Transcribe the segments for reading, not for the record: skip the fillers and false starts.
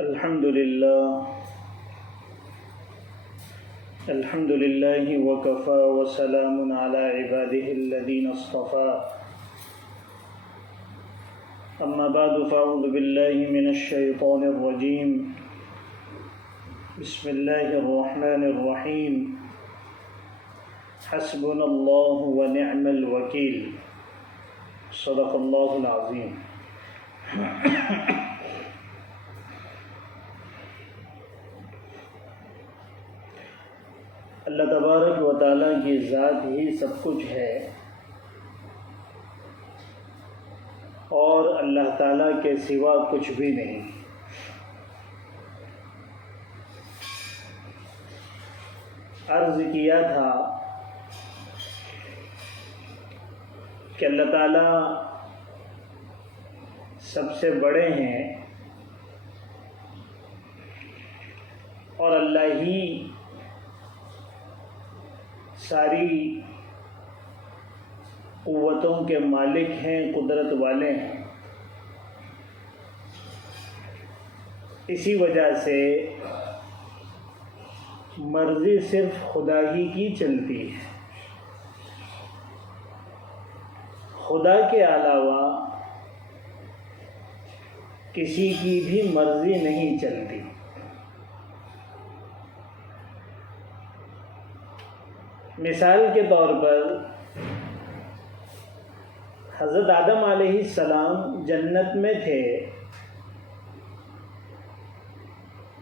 الحمد لله وكفى وسلام على عباده الذين اصطفى أما بعد فأعوذ بالله من الشيطان الرجيم بسم الله الرحمن الرحيم حسبنا الله ونعم الوكيل صدق الله العظيم. اللہ تبارک و تعالیٰ کی ذات ہی سب کچھ ہے، اور اللہ تعالیٰ کے سوا کچھ بھی نہیں۔ عرض کیا تھا کہ اللہ تعالیٰ سب سے بڑے ہیں، اور اللہ ہی ساری قوتوں کے مالک ہیں، قدرت والے ہیں۔ اسی وجہ سے مرضی صرف خدا ہی کی چلتی ہے، خدا کے علاوہ کسی کی بھی مرضی نہیں چلتی۔ مثال کے طور پر حضرت آدم علیہ السلام جنت میں تھے،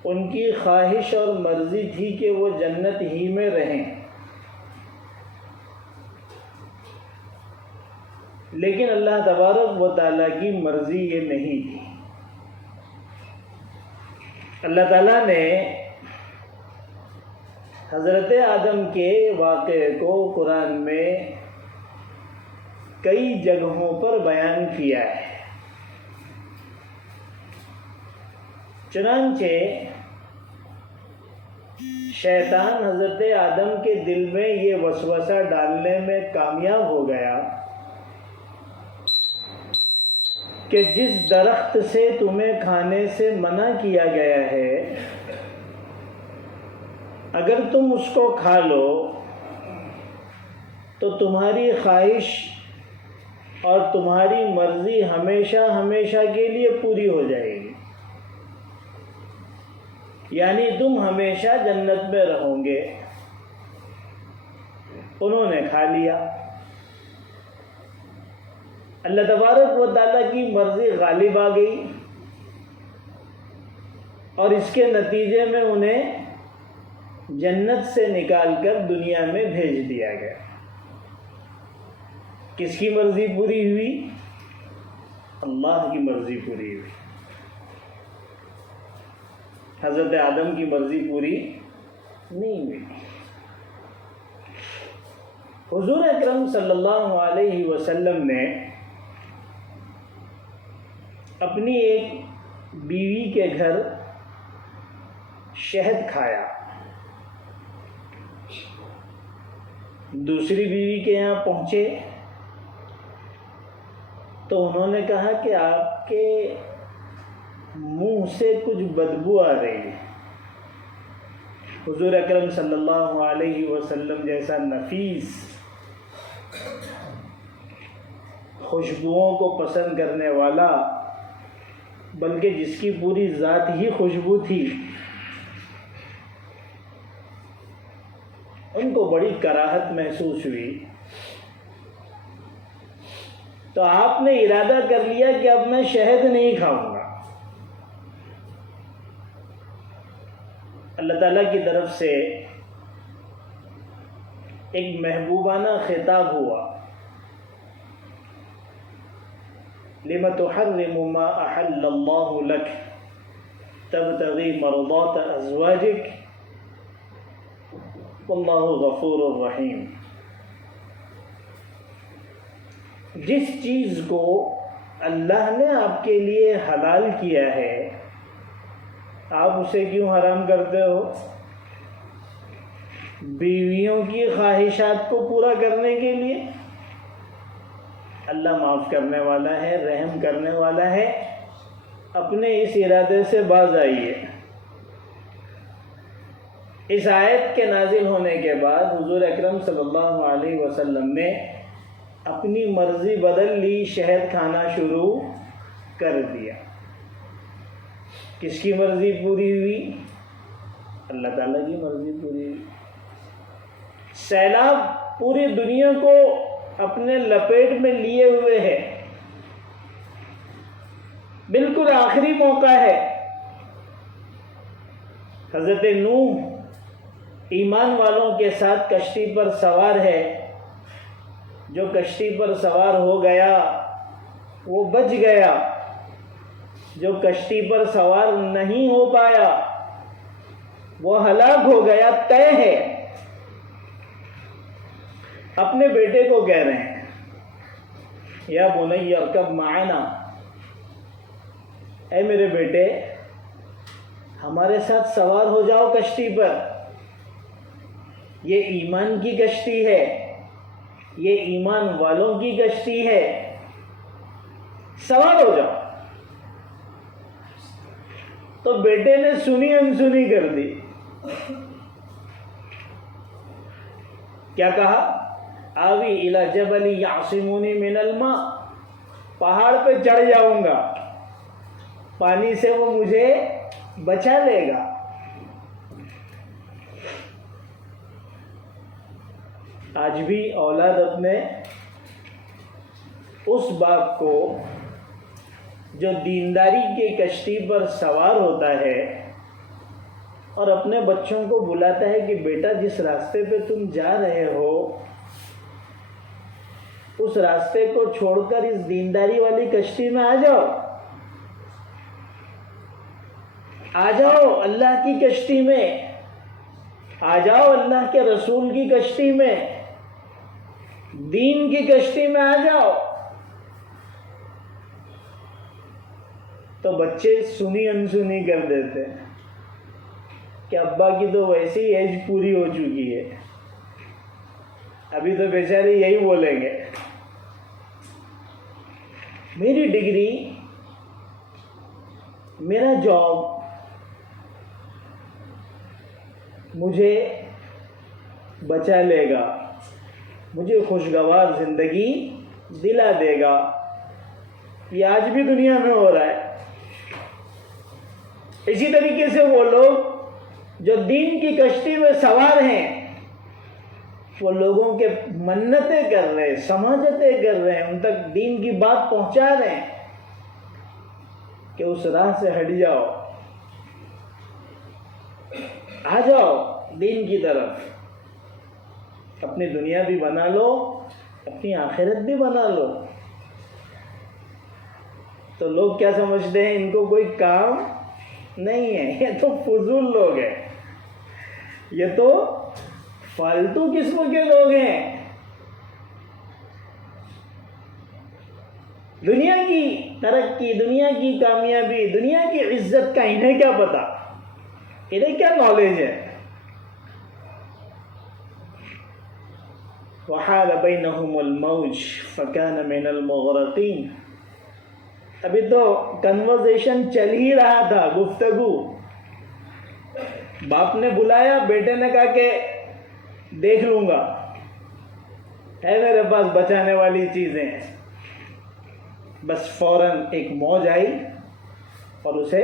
ان کی خواہش اور مرضی تھی کہ وہ جنت ہی میں رہیں، لیکن اللہ تبارک و تعالیٰ کی مرضی یہ نہیں تھی۔ اللہ تعالیٰ نے حضرت آدم کے واقعے کو قرآن میں کئی جگہوں پر بیان کیا ہے۔ چنانچہ شیطان حضرت آدم کے دل میں یہ وسوسہ ڈالنے میں کامیاب ہو گیا کہ جس درخت سے تمہیں کھانے سے منع کیا گیا ہے، اگر تم اس کو کھا لو تو تمہاری خواہش اور تمہاری مرضی ہمیشہ ہمیشہ کے لیے پوری ہو جائے گی، یعنی تم ہمیشہ جنت میں رہو گے۔ انہوں نے کھا لیا۔ اللہ تبارک و تعالیٰ کی مرضی غالب آ گئی، اور اس کے نتیجے میں انہیں جنت سے نکال کر دنیا میں بھیج دیا گیا۔ کس کی مرضی پوری ہوئی؟ اللہ کی مرضی پوری ہوئی۔ حضرت آدم کی مرضی پوری نہیں ہوئی۔ حضور اکرم صلی اللہ علیہ وسلم نے اپنی ایک بیوی کے گھر شہد کھایا، دوسری بیوی کے یہاں پہنچے تو انہوں نے کہا کہ آپ کے منہ سے کچھ بدبو آ رہی ہے۔ حضور اکرم صلی اللہ علیہ وسلم جیسا نفیس، خوشبوؤں کو پسند کرنے والا، بلکہ جس کی پوری ذات ہی خوشبو تھی، ان کو بڑی کراہت محسوس ہوئی۔ تو آپ نے ارادہ کر لیا کہ اب میں شہد نہیں کھاؤں گا۔ اللہ تعالیٰ کی طرف سے ایک محبوبانہ خطاب ہوا، لِمَ تُحَرِّمُ مَا أَحَلَّ اللَّهُ لَكَ تَبْتَغِي مَرْضَاتَ أَزْوَاجِكَ وَاللَّهُ غَفُورٌ رَحِيمٌ۔ جس چیز کو اللہ نے آپ کے لیے حلال کیا ہے، آپ اسے کیوں حرام کرتے ہو؟ بیویوں کی خواہشات کو پورا کرنے کے لیے؟ اللہ معاف کرنے والا ہے، رحم کرنے والا ہے، اپنے اس ارادے سے باز آئیے۔ اس آیت کے نازل ہونے کے بعد حضور اکرم صلی اللہ علیہ وسلم نے اپنی مرضی بدل لی، شہد کھانا شروع کر دیا۔ کس کی مرضی پوری ہوئی؟ اللہ تعالیٰ کی مرضی پوری ہوئی۔ سیلاب پوری دنیا کو اپنے لپیٹ میں لیے ہوئے ہے، بالکل آخری موقع ہے۔ حضرت نوح ایمان والوں کے ساتھ کشتی پر سوار ہے، جو کشتی پر سوار ہو گیا وہ بچ گیا، جو کشتی پر سوار نہیں ہو پایا وہ ہلاک ہو گیا، طے ہے۔ اپنے بیٹے کو کہہ رہے ہیں یا بنی ارکب معنا، اے میرے بیٹے ہمارے ساتھ سوار ہو جاؤ کشتی پر، یہ ایمان کی کشتی ہے، یہ ایمان والوں کی کشتی ہے، سوار ہو جاؤ۔ تو بیٹے نے سنی انسنی کر دی، کیا کہا؟ آوی الی جبل یعصمونی من الماء، پہاڑ پہ چڑھ جاؤں گا، پانی سے وہ مجھے بچا لے گا۔ آج بھی اولاد اپنے اس باپ کو جو دینداری کی کشتی پر سوار ہوتا ہے اور اپنے بچوں کو بلاتا ہے کہ بیٹا جس راستے پہ تم جا رہے ہو اس راستے کو چھوڑ کر اس دینداری والی کشتی میں آ جاؤ، آ جاؤ اللہ کی کشتی میں، آ جاؤ اللہ کے رسول کی کشتی میں، دین کی کشتی میں آ جاؤ۔ تو بچے سنی انسنی کر دیتے کہ ابا کی تو ویسی ایج پوری ہو چکی ہے، ابھی تو بیچارے یہی بولیں گے۔ میری ڈگری، میرا جاب مجھے بچا لے گا، مجھے خوشگوار زندگی دلا دے گا۔ یہ آج بھی دنیا میں ہو رہا ہے۔ اسی طریقے سے وہ لوگ جو دین کی کشتی میں سوار ہیں وہ لوگوں کے منتیں کر رہے ہیں، سماجتیں کر رہے ہیں، ان تک دین کی بات پہنچا رہے ہیں کہ اس راہ سے ہٹ جاؤ، آ جاؤ دین کی طرف، اپنی دنیا بھی بنا لو، اپنی آخرت بھی بنا لو۔ تو لوگ کیا سمجھتے ہیں؟ ان کو کوئی کام نہیں ہے، یہ تو فضول لوگ ہیں، یہ تو فالتو قسم کے لوگ ہیں، دنیا کی ترقی، دنیا کی کامیابی، دنیا کی عزت کا انہیں کیا پتا، انہیں کیا نالج ہے۔ وحال بینہم الموج فکان من المغرقین۔ ابھی تو کنورزیشن چل ہی رہا تھا، گفتگو، باپ نے بلایا، بیٹے نے کہا کہ دیکھ لوں گا، ہے میرے پاس بچانے والی چیزیں، بس فوراً ایک موج آئی اور اسے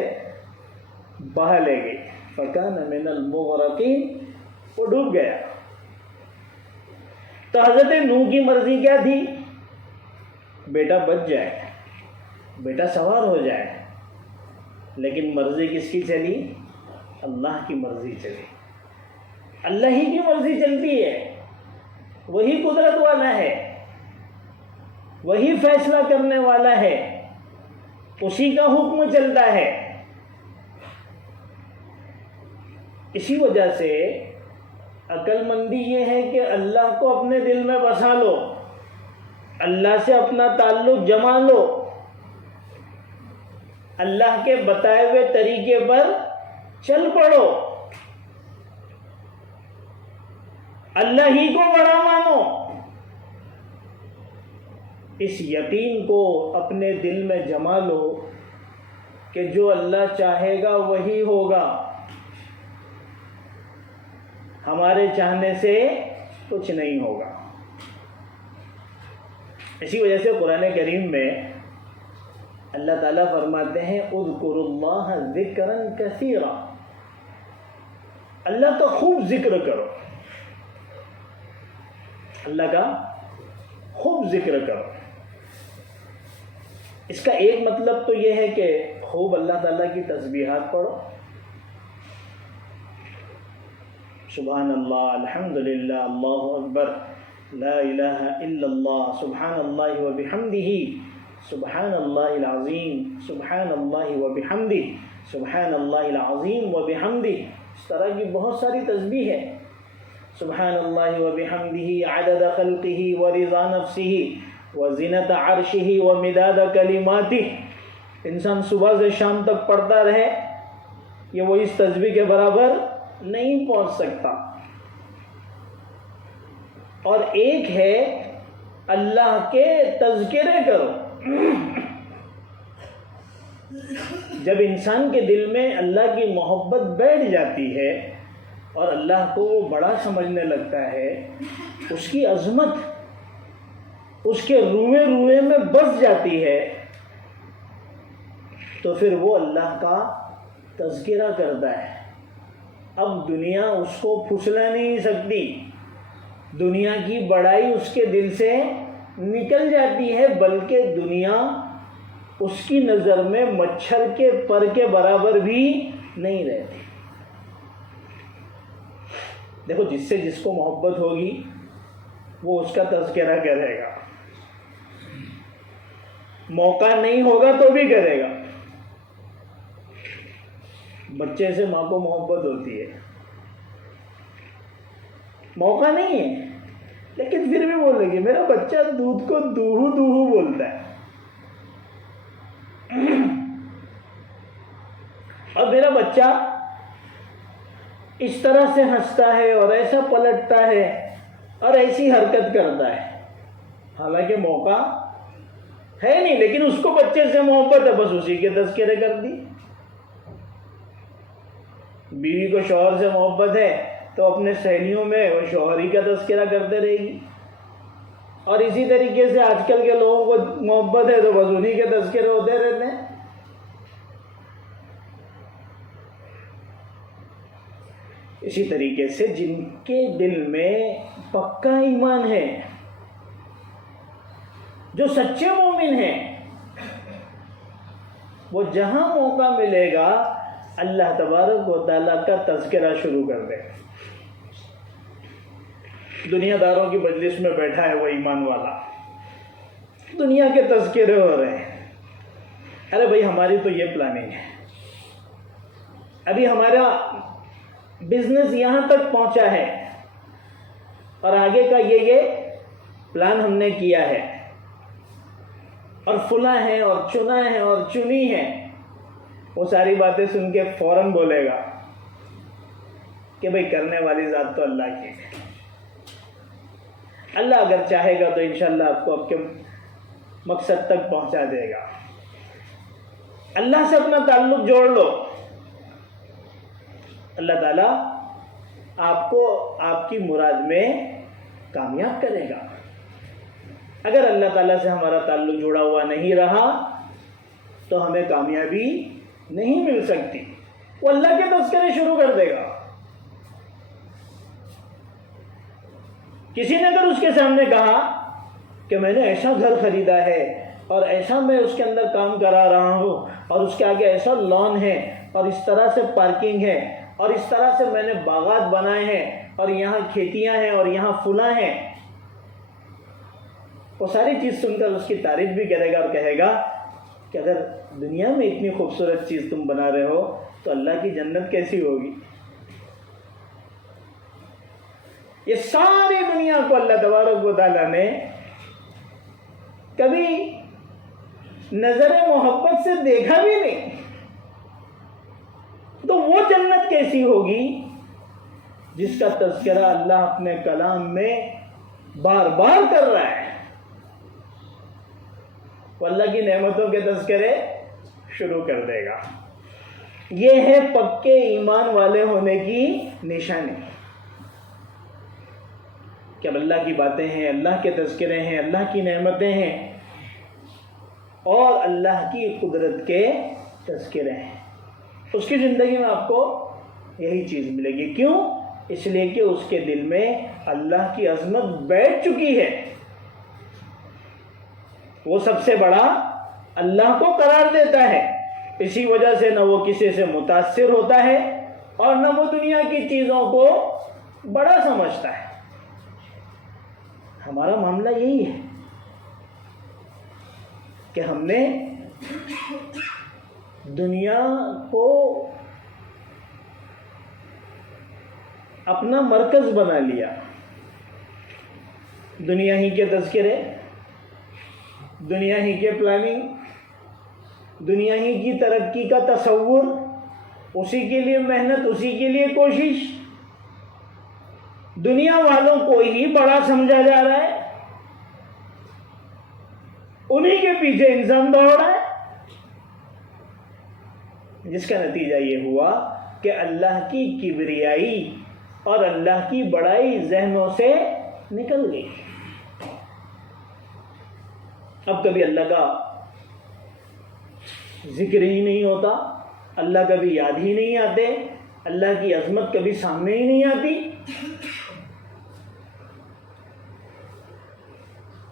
بہا لے گئی، فکان من المغرقین، وہ ڈوب گیا۔ تو حضرت نوح کی مرضی کیا تھی؟ بیٹا بچ جائے، بیٹا سوار ہو جائے، لیکن مرضی کس کی چلی؟ اللہ کی مرضی چلی۔ اللہ ہی کی مرضی چلتی ہے، وہی قدرت والا ہے، وہی فیصلہ کرنے والا ہے، اسی کا حکم چلتا ہے۔ اسی وجہ سے عقل مندی یہ ہے کہ اللہ کو اپنے دل میں بسا لو، اللہ سے اپنا تعلق جما لو، اللہ کے بتائے ہوئے طریقے پر چل پڑو، اللہ ہی کو بڑا مانو۔ اس یقین کو اپنے دل میں جما لو کہ جو اللہ چاہے گا وہی ہوگا، ہمارے چاہنے سے کچھ نہیں ہوگا۔ اسی وجہ سے قرآن کریم میں اللہ تعالیٰ فرماتے ہیں اذکروا اللہ ذکرا کثیرا، اللہ کا خوب ذکر کرو، اللہ کا خوب ذکر کرو۔ اس کا ایک مطلب تو یہ ہے کہ خوب اللہ تعالیٰ کی تسبیحات پڑھو، سبحان اللہ، الحمدللہ، اللہ اکبر، لا الہ الا اللہ، سبحان اللہ وبحمدہ، سبحان اللہ العظیم، سبحان اللہ وبحمدہ، سبحان اللہ العظیم وبحمدہ۔ اس طرح کی بہت ساری تسبیح ہے۔ سبحان اللہ وبحمدہ عدد خلقہ ورضا نفسہ وزنۃ عرشہ ومداد کلماتہ۔ انسان صبح سے شام تک پڑھتا رہے، یہ وہ اس تسبیح کے برابر نہیں پہنچ سکتا۔ اور ایک ہے اللہ کے تذکرے کرو۔ جب انسان کے دل میں اللہ کی محبت بیٹھ جاتی ہے اور اللہ کو وہ بڑا سمجھنے لگتا ہے، اس کی عظمت اس کے روئے روئے میں بس جاتی ہے، تو پھر وہ اللہ کا تذکرہ کرتا ہے۔ اب دنیا اس کو پھسلا نہیں سکتی، دنیا کی بڑائی اس کے دل سے نکل جاتی ہے، بلکہ دنیا اس کی نظر میں مچھر کے پر کے برابر بھی نہیں رہتی۔ دیکھو، جس سے جس کو محبت ہوگی وہ اس کا تذکرہ کرے گا، موقع نہیں ہوگا تو بھی کرے گا۔ بچے سے ماں کو محبت ہوتی ہے، موقع نہیں ہے لیکن پھر بھی بولے گی، میرا بچہ دودھ کو دوہو دوہو بولتا ہے، اور میرا بچہ اس طرح سے ہنستا ہے اور ایسا پلٹتا ہے اور ایسی حرکت کرتا ہے، حالانکہ موقع ہے نہیں، لیکن اس کو بچے سے محبت ہے، بس اسی کے تذکرے کر دی۔ بیوی کو شوہر سے محبت ہے تو اپنے سہیلیوں میں وہ شوہر ہی کا تذکرہ کرتے رہے گی، اور اسی طریقے سے آج کل کے لوگوں کو محبت ہے تو بس انہی کے تذکرے ہوتے رہتے ہیں۔ اسی طریقے سے جن کے دل میں پکا ایمان ہے، جو سچے مومن ہیں، وہ جہاں موقع ملے گا اللہ تبارک و تعالیٰ کا تذکرہ شروع کر دے۔ دنیا داروں کی مجلس میں بیٹھا ہے وہ ایمان والا، دنیا کے تذکرے ہو رہے ہیں، ارے بھائی ہماری تو یہ پلاننگ ہے، ابھی ہمارا بزنس یہاں تک پہنچا ہے اور آگے کا یہ پلان ہم نے کیا ہے، اور فلاں ہیں اور چنا ہے اور چنی ہے۔ وہ ساری باتیں سن کے فوراً بولے گا کہ بھئی کرنے والی ذات تو اللہ کی ہے، اللہ اگر چاہے گا تو انشاءاللہ آپ کو آپ کے مقصد تک پہنچا دے گا۔ اللہ سے اپنا تعلق جوڑ لو، اللہ تعالیٰ آپ کو آپ کی مراد میں کامیاب کرے گا۔ اگر اللہ تعالیٰ سے ہمارا تعلق جڑا ہوا نہیں رہا تو ہمیں کامیابی نہیں مل سکتی۔ وہ اللہ کے تذکرے شروع کر دے گا۔ کسی نے اگر اس کے سامنے کہا کہ میں نے ایسا گھر خریدا ہے اور ایسا میں اس کے اندر کام کرا رہا ہوں اور اس کے آگے ایسا لان ہے اور اس طرح سے پارکنگ ہے اور اس طرح سے میں نے باغات بنائے ہیں اور یہاں کھیتیاں ہیں اور یہاں فلاں ہیں، وہ ساری چیز سن کر اس کی تعریف بھی کرے گا اور کہے گا کہ اگر دنیا میں اتنی خوبصورت چیز تم بنا رہے ہو تو اللہ کی جنت کیسی ہوگی۔ یہ ساری دنیا کو اللہ تبارک و تعالیٰ نے کبھی نظر محبت سے دیکھا بھی نہیں، تو وہ جنت کیسی ہوگی جس کا تذکرہ اللہ اپنے کلام میں بار بار کر رہا ہے۔ وہ اللہ کی نعمتوں کے تذکرے شروع کر دے گا۔ یہ ہے پکے ایمان والے ہونے کی نشانی کہ اب اللہ کی باتیں ہیں، اللہ کے تذکرے ہیں، اللہ کی نعمتیں ہیں اور اللہ کی قدرت کے تذکرے ہیں۔ اس کی زندگی میں آپ کو یہی چیز ملے گی۔ کیوں؟ اس لیے کہ اس کے دل میں اللہ کی عظمت بیٹھ چکی ہے۔ وہ سب سے بڑا اللہ کو قرار دیتا ہے، اسی وجہ سے نہ وہ کسی سے متاثر ہوتا ہے اور نہ وہ دنیا کی چیزوں کو بڑا سمجھتا ہے۔ ہمارا معاملہ یہی ہے کہ ہم نے دنیا کو اپنا مرکز بنا لیا۔ دنیا ہی کے تذکرے، دنیا ہی کے پلاننگ، دنیا ہی کی ترقی کا تصور، اسی کے لیے محنت، اسی کے لیے کوشش، دنیا والوں کو ہی بڑا سمجھا جا رہا ہے، انہی کے پیچھے انسان دوڑ رہا ہے، جس کا نتیجہ یہ ہوا کہ اللہ کی کبریائی اور اللہ کی بڑائی ذہنوں سے نکل گئی۔ اب کبھی اللہ کا ذکر ہی نہیں ہوتا، اللہ کبھی یاد ہی نہیں آتے، اللہ کی عظمت کبھی سامنے ہی نہیں آتی۔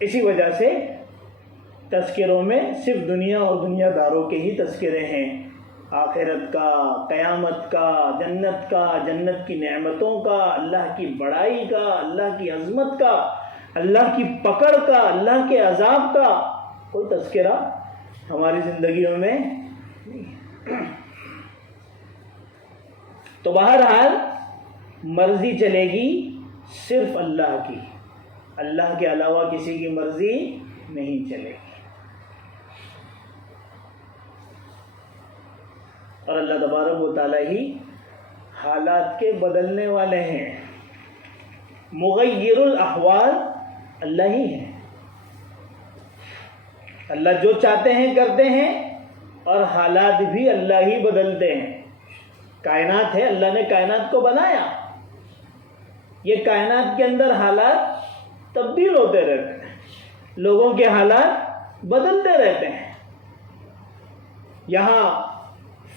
اسی وجہ سے تذکروں میں صرف دنیا اور دنیا داروں کے ہی تذکرے ہیں، آخرت کا، قیامت کا، جنت کا، جنت کی نعمتوں کا، اللہ کی بڑائی کا، اللہ کی عظمت کا، اللہ کی پکڑ کا، اللہ کے عذاب کا کوئی تذکرہ ہماری زندگیوں میں نہیں۔ تو بہرحال مرضی چلے گی صرف اللہ کی، اللہ کے علاوہ کسی کی مرضی نہیں چلے گی۔ اور اللہ تبارک و تعالیٰ ہی حالات کے بدلنے والے ہیں، مغیر الاحوال اللہ ہی ہے۔ اللہ جو چاہتے ہیں کرتے ہیں اور حالات بھی اللہ ہی بدلتے ہیں۔ کائنات ہے، اللہ نے کائنات کو بنایا، یہ کائنات کے اندر حالات تبدیل ہوتے رہتے ہیں، لوگوں کے حالات بدلتے رہتے ہیں۔ یہاں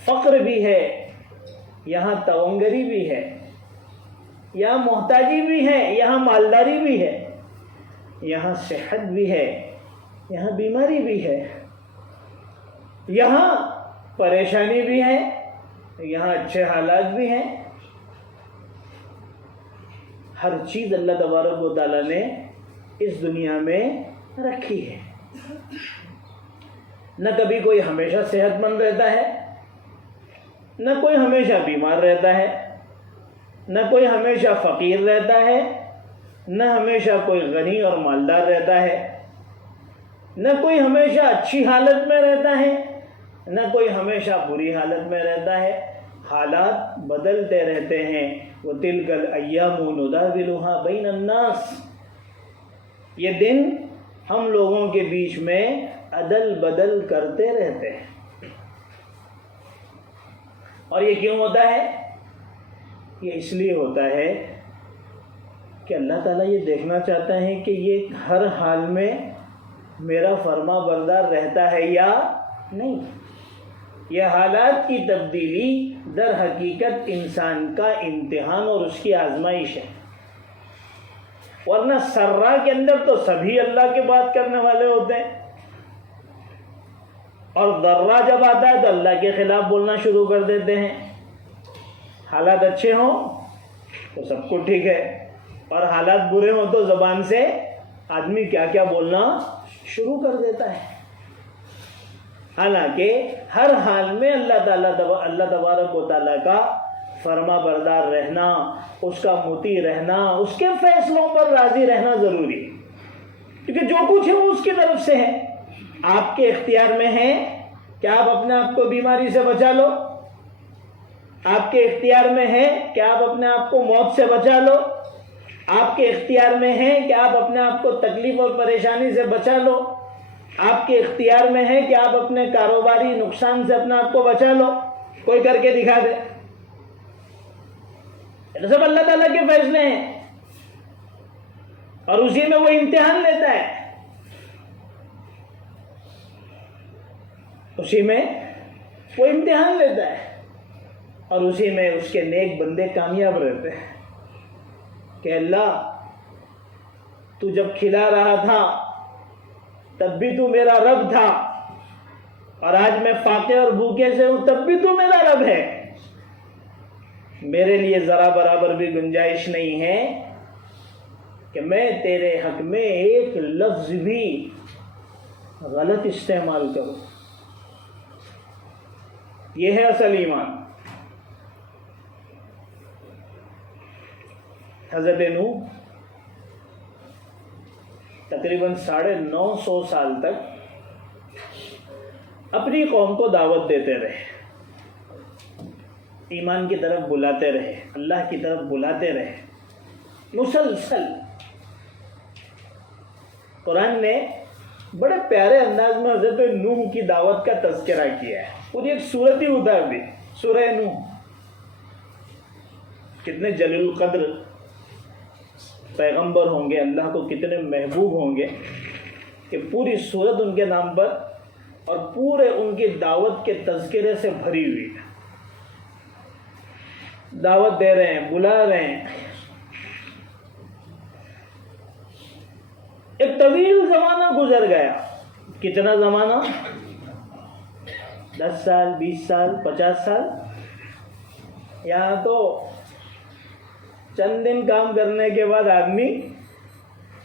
فقر بھی ہے، یہاں تونگری بھی ہے، یہاں محتاجی بھی ہے، یہاں مالداری بھی ہے، یہاں صحت بھی ہے، یہاں بیماری بھی ہے، یہاں پریشانی بھی ہے، یہاں اچھے حالات بھی ہیں۔ ہر چیز اللہ تبارک و تعالیٰ نے اس دنیا میں رکھی ہے۔ نہ کبھی کوئی ہمیشہ صحت مند رہتا ہے، نہ کوئی ہمیشہ بیمار رہتا ہے، نہ کوئی ہمیشہ فقیر رہتا ہے، نہ ہمیشہ کوئی غنی اور مالدار رہتا ہے، نہ کوئی ہمیشہ اچھی حالت میں رہتا ہے، نہ کوئی ہمیشہ بری حالت میں رہتا ہے۔ حالات بدلتے رہتے ہیں۔ وَتِلْكَ الْأَيَّامُ نُدَاوِلُهَا بَيْنَ النَّاسِ، یہ دن ہم لوگوں کے بیچ میں عدل بدل کرتے رہتے ہیں۔ اور یہ کیوں ہوتا ہے؟ یہ اس لیے ہوتا ہے کہ اللہ تعالیٰ یہ دیکھنا چاہتا ہے کہ یہ ہر حال میں میرا فرما بردار رہتا ہے یا نہیں۔ یہ حالات کی تبدیلی در حقیقت انسان کا امتحان اور اس کی آزمائش ہے، ورنہ سرا کے اندر تو سبھی اللہ کے بات کرنے والے ہوتے ہیں، اور ضرہ جب آتا ہے تو اللہ کے خلاف بولنا شروع کر دیتے ہیں۔ حالات اچھے ہوں تو سب کو ٹھیک ہے، اور حالات برے ہوں تو زبان سے آدمی کیا کیا بولنا شروع کر دیتا ہے۔ حالانکہ ہر حال میں اللہ تبارک و تعالیٰ کا فرما بردار رہنا، اس کا مطیع رہنا، اس کے فیصلوں پر راضی رہنا ضروری ہے، کیونکہ جو کچھ ہے وہ اس کی طرف سے ہے۔ آپ کے اختیار میں ہے کہ آپ اپنے آپ کو بیماری سے بچا لو، آپ کے اختیار میں ہے کہ آپ اپنے آپ کو موت سے بچا لو، آپ کے اختیار میں ہے کہ آپ اپنے آپ کو تکلیف اور پریشانی سے بچا لو، آپ کے اختیار میں ہے کہ آپ اپنے کاروباری نقصان سے اپنا آپ کو بچا لو، کوئی کر کے دکھا دے، یہ سب اللہ تعالیٰ کے فیصلے ہیں، اور اسی میں وہ امتحان لیتا ہے، اسی میں وہ امتحان لیتا ہے، اور اسی میں اس کے نیک بندے کامیاب رہتے ہیں کہ اللہ تو جب کھلا رہا تھا تب بھی تو میرا رب تھا، اور آج میں فاقے اور بھوکے سے ہوں تب بھی تو میرا رب ہے، میرے لیے ذرا برابر بھی گنجائش نہیں ہے کہ میں تیرے حق میں ایک لفظ بھی غلط استعمال کروں۔ یہ ہے اصل ایمان۔ حضرت نوح تقریباً 950 سال تک اپنی قوم کو دعوت دیتے رہے، ایمان کی طرف بلاتے رہے، اللہ کی طرف بلاتے رہے مسلسل۔ قرآن نے بڑے پیارے انداز میں حضرت نوح کی دعوت کا تذکرہ کیا ہے، پوری ایک سورت ہی اتار دی، سورہ نوح۔ کتنے جلیل القدر پیغمبر ہوں گے، اللہ کو کتنے محبوب ہوں گے کہ پوری سورت ان کے نام پر اور پورے ان کی دعوت کے تذکرے سے بھری ہوئی ہے۔ دعوت دے رہے ہیں، بلا رہے ہیں۔ ایک طویل زمانہ گزر گیا۔ کتنا زمانہ؟ 10 سال، 20 سال، 50 سال۔ یہاں تو چند دن کام کرنے کے بعد آدمی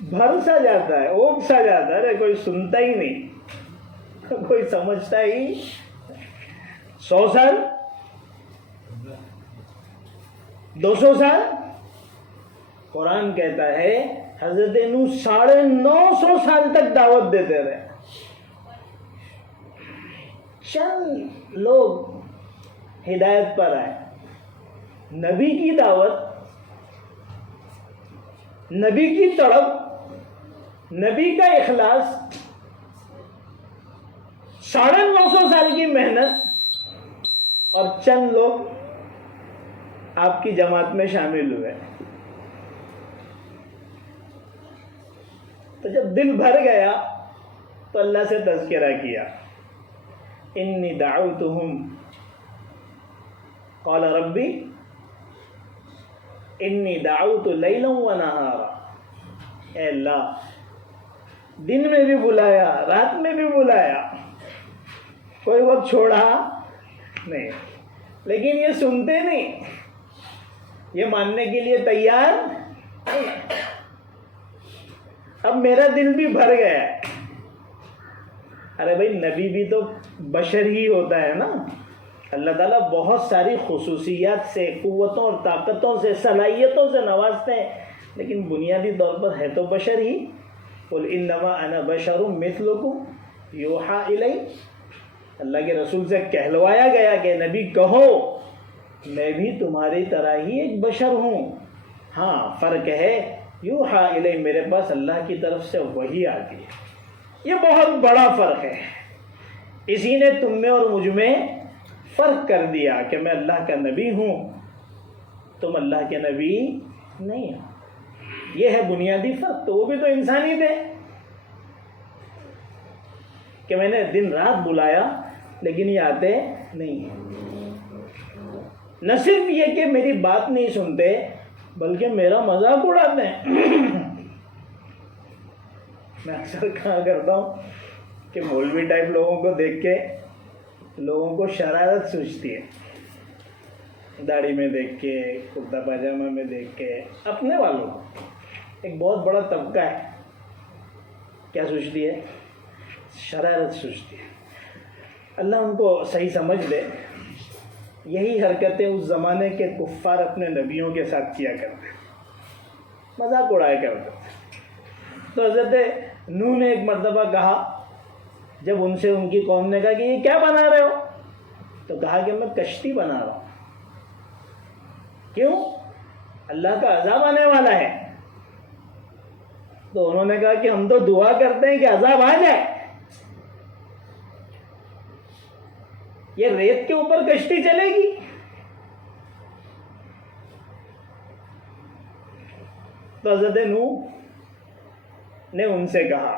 بھر سا جاتا ہے، اوب سا جاتا ہے، ارے کوئی سنتا ہی نہیں، کوئی سمجھتا ہی۔ 100 سال، 200 سال۔ قرآن کہتا ہے حضرت نوح 950 سال تک دعوت دیتے رہے۔ چند لوگ ہدایت پر آئے۔ نبی کی دعوت، نبی کی تڑپ، نبی کا اخلاص، 950 سال کی محنت، اور چند لوگ آپ کی جماعت میں شامل ہوئے۔ تو جب دل بھر گیا تو اللہ سے تذکرہ کیا، انی دعوتہم، قال ربی انی دعوت لیلا و نہارا، اے اللہ دن میں بھی بلایا، رات میں بھی بلایا، کوئی وقت چھوڑا نہیں، لیکن یہ سنتے نہیں، یہ ماننے کے لیے تیار نہیں۔ اب میرا دل بھی بھر گیا ہے۔ ارے بھائی نبی بھی تو بشر ہی ہوتا ہے نا، اللہ تعالیٰ بہت ساری خصوصیات سے، قوتوں اور طاقتوں سے، صلاحیتوں سے نوازتے ہیں، لیکن بنیادی طور پر ہے تو بشر ہی۔ قل انما انا بشر مثلکم یوحی الی، اللہ کے رسول سے کہلوایا گیا کہ نبی کہو میں بھی تمہاری طرح ہی ایک بشر ہوں، ہاں فرق ہے یوحی الی، میرے پاس اللہ کی طرف سے وحی آتی ہے۔ یہ بہت بڑا فرق ہے، اسی نے تم میں اور مجھ میں فرق کر دیا کہ میں اللہ کا نبی ہوں، تم اللہ کے نبی نہیں ہو۔ یہ ہے بنیادی فرق۔ تو وہ بھی تو انسان ہی تھے کہ میں نے دن رات بلایا لیکن یہ آتے نہیں ہیں۔ نہ صرف یہ کہ میری بات نہیں سنتے بلکہ میرا مذاق اڑاتے ہیں۔ میں اکثر کہا کرتا ہوں کہ مولوی ٹائپ لوگوں کو دیکھ کے لوگوں کو شرارت سوچتی ہے، داڑھی میں دیکھ کے، کرتا پاجامہ میں دیکھ کے، اپنے والوں کو ایک بہت بڑا طبقہ ہے، کیا سوچتی ہے؟ شرارت سوچتی ہے۔ اللہ ان کو صحیح سمجھ دے۔ یہی حرکتیں اس زمانے کے کفار اپنے نبیوں کے ساتھ کیا کرتے، مذاق اڑایا کرتے۔ تو حضرت نوح نے ایک مرتبہ کہا، جب ان سے ان کی قوم نے کہا کہ یہ کیا بنا رہے ہو، تو کہا کہ میں کشتی بنا رہا ہوں۔ کیوں؟ اللہ کا عذاب آنے والا ہے۔ تو انہوں نے کہا کہ ہم تو دعا کرتے ہیں کہ عذاب آ جائے، یہ ریت کے اوپر کشتی چلے گی؟ تو حضرت نوح نے ان سے کہا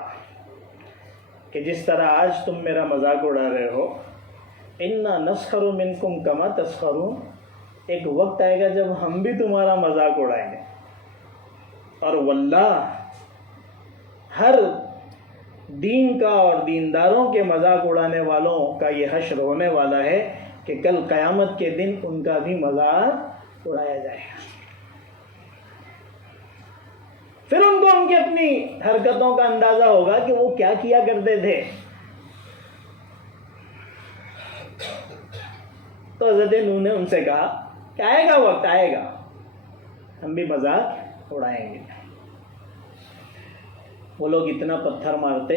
کہ جس طرح آج تم میرا مذاق اڑا رہے ہو، انا نسخر منکم کما تسخرون، ایک وقت آئے گا جب ہم بھی تمہارا مذاق اڑائیں گے، اور واللہ ہر دین کا اور دینداروں کے مذاق اڑانے والوں کا یہ حشر ہونے والا ہے کہ کل قیامت کے دن ان کا بھی مذاق اڑایا جائے گا۔ پھر ان کو ان کی اپنی حرکتوں کا اندازہ ہوگا کہ وہ کیا کیا کرتے تھے۔ تو حضرت نوح نے ان سے کہا کہ آئے گا وقت، آئے گا، ہم بھی مذاق اڑائیں گے۔ وہ لوگ اتنا پتھر مارتے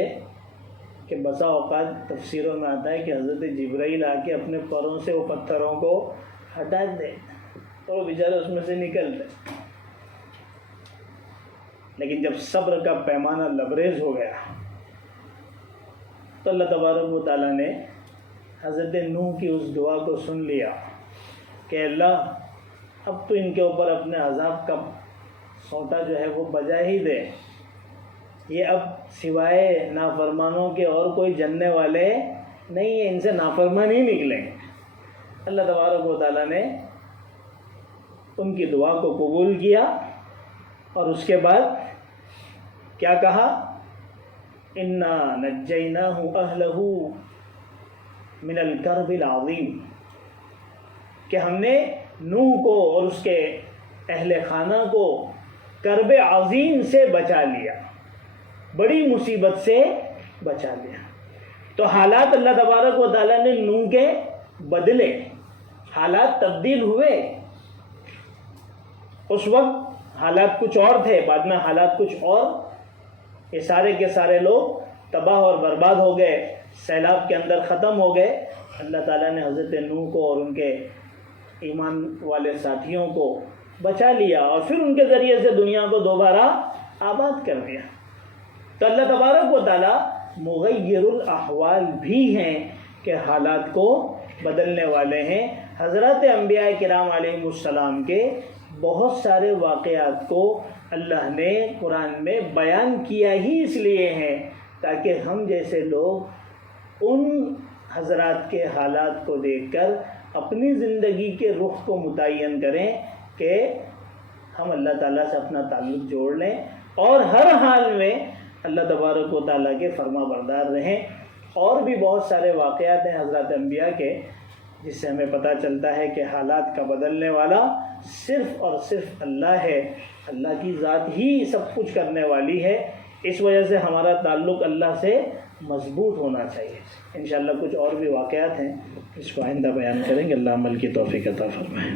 کہ بسا اوقات تفسیروں میں آتا ہے کہ حضرت جبرائیل آ کے اپنے پروں سے وہ پتھروں کو ہٹا دے اور وہ بیچارے اس میں سے نکلتے۔ لیکن جب صبر کا پیمانہ لبریز ہو گیا تو اللہ تبارک و تعالیٰ نے حضرت نوح کی اس دعا کو سن لیا کہ اللہ اب تو ان کے اوپر اپنے عذاب کا سونٹا جو ہے وہ بجا ہی دے، یہ اب سوائے نافرمانوں کے اور کوئی جننے والے نہیں ہیں، ان سے نافرمان ہی نکلیں گے۔ اللہ تبارک و تعالیٰ نے ان کی دعا کو قبول کیا اور اس کے بعد کیا کہا؟ انا نجیناہ اہلہ من الکرب العظیم، کہ ہم نے نوح کو اور اس کے اہل خانہ کو کرب عظیم سے بچا لیا، بڑی مصیبت سے بچا لیا۔ تو حالات اللہ تبارک و تعالیٰ نے نوح کے بدلے، حالات تبدیل ہوئے۔ اس وقت حالات کچھ اور تھے، بعد میں حالات کچھ اور، یہ سارے کے سارے لوگ تباہ اور برباد ہو گئے، سیلاب کے اندر ختم ہو گئے۔ اللہ تعالیٰ نے حضرت نوح کو اور ان کے ایمان والے ساتھیوں کو بچا لیا اور پھر ان کے ذریعے سے دنیا کو دوبارہ آباد کر دیا۔ تو اللہ تبارک و تعالیٰ مغیر الاحوال بھی ہیں کہ حالات کو بدلنے والے ہیں۔ حضرت انبیاء کرام علیہ السلام کے بہت سارے واقعات کو اللہ نے قرآن میں بیان کیا ہی اس لیے ہیں تاکہ ہم جیسے لوگ ان حضرات کے حالات کو دیکھ کر اپنی زندگی کے رخ کو متعین کریں کہ ہم اللہ تعالیٰ سے اپنا تعلق جوڑ لیں اور ہر حال میں اللہ تبارک و تعالیٰ کے فرما بردار رہیں۔ اور بھی بہت سارے واقعات ہیں حضرات انبیاء کے جس سے ہمیں پتہ چلتا ہے کہ حالات کا بدلنے والا صرف اور صرف اللہ ہے، اللہ کی ذات ہی سب کچھ کرنے والی ہے۔ اس وجہ سے ہمارا تعلق اللہ سے مضبوط ہونا چاہیے۔ انشاءاللہ کچھ اور بھی واقعات ہیں، اس کو آئندہ بیان کریں گے۔ اللہ عمل کی توفیق عطا فرمائے۔